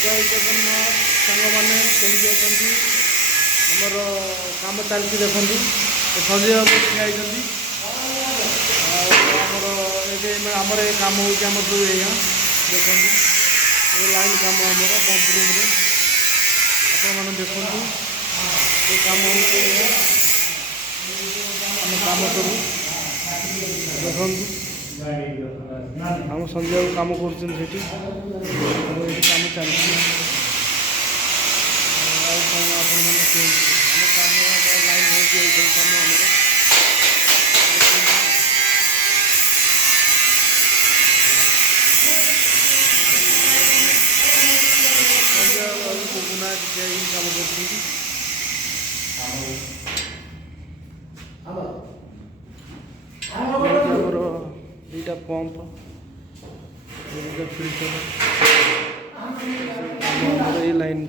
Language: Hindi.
जय जगन्नाथ सांग मैंने कमी अच्छा आमर कम चलती देखूँ संजय बाबू ठिया आमर ये कम हो सब ये देखो ये लाइन कम आमर पंप रूम मैंने देखूँ ये कम हो कम करूँ देखो आम संजय बाबू कम कर कम चलती लाइन हो कम आमर कम कर दुईटा पंप फिल्टर ये लाइन